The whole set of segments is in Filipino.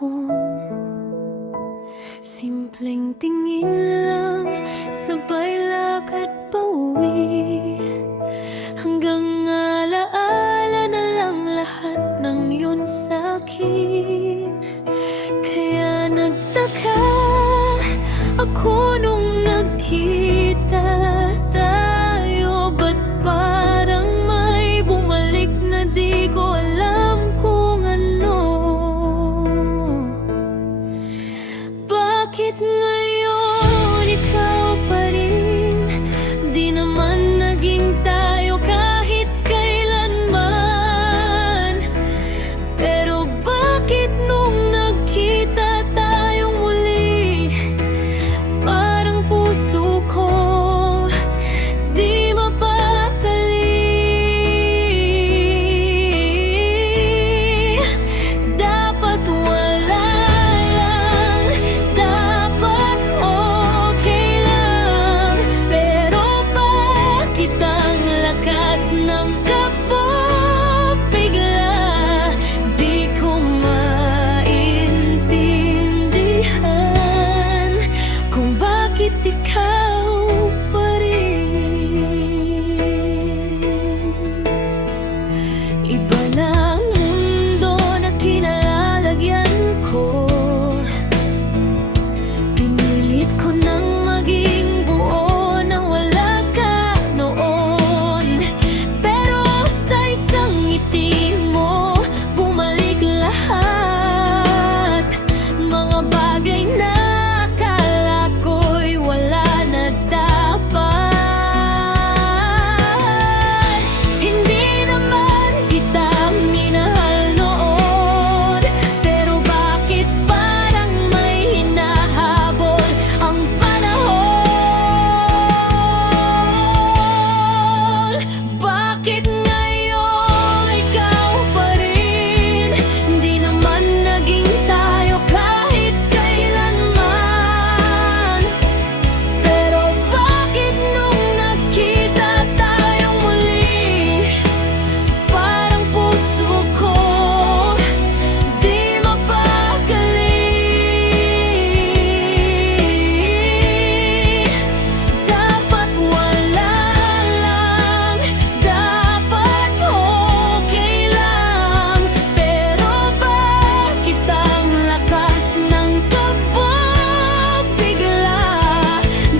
hapon. Simpleng tingin lang, sabay lakad pauwi, hanggang alaala na lang lahat ng yun sa'kin. Kaya nagtaka ako nung nagkita tayo, ba't parang may bumalik na di ko alam kung ano. Bakit ngayon ikaw pa rin? Di naman naging tayo kahit kailanman. Pero bakit nung nagkita tayong muli, parang puso ko di mapakali? Dapat wala lang, dapat okay lang. Pero bakit ang lakas ng kapag bigla? Di ko maintindihan kung bakit ikaw pa rin. Iba na ang mundo na kinalalagyan ko. Pinilit ko nang maging buo nang wala ka noon. Pero sa isang ngiti mo, bumalik lahat. Mga bagay na akala ko'y wala na dapat. Hindi naman kita minahal noon, pero bakit parang may hinahabol ang panahon? Bakit ngayon ikaw pa rin? Di naman naging tayo kahit kailanman. Pero bakit nung nagkita tayong muli, parang puso ko di mapakali? Dapat wala lang, dapat okay lang. Pero bakit ang lakas ng kapag bigla?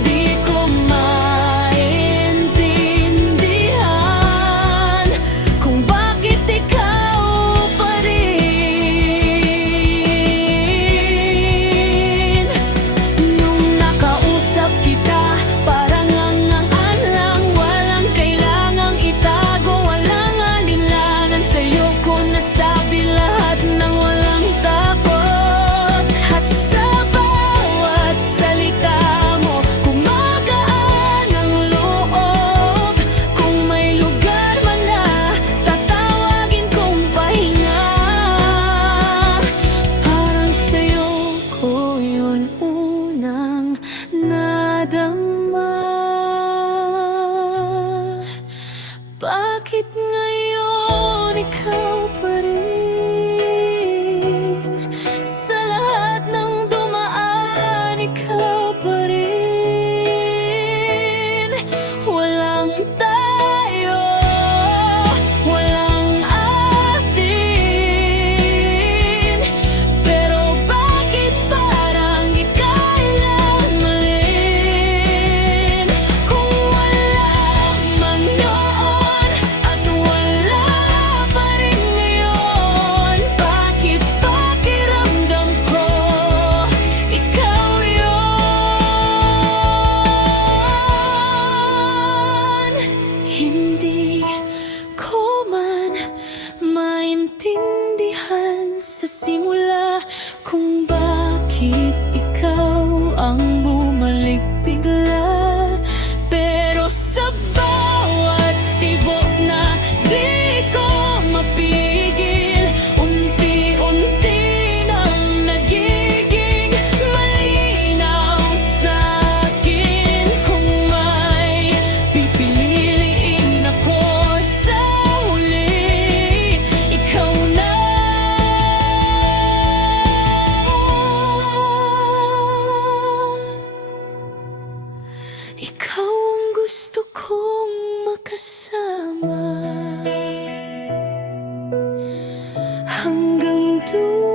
Di ko maintindihan kung bakit ikaw pa rin. Nung nakausap kita, parang ang lang, walang kailangang itago, walang alinlangan. Sa'yo ko nasabi lahat ng walang takot. At sa bawat salita mo, gumagaan ang loob. Kung may lugar man na tatawagin kong pahinga, parang sa'yo ko yun unang nadama. Bakit ngayon ikaw pa rin? Sa lahat ng dumaan, ikaw pa rin. Walang tayo, walang atin. Pero bakit parang ikailanman? Kung wala man noon at wala pa rin hanggang dulo.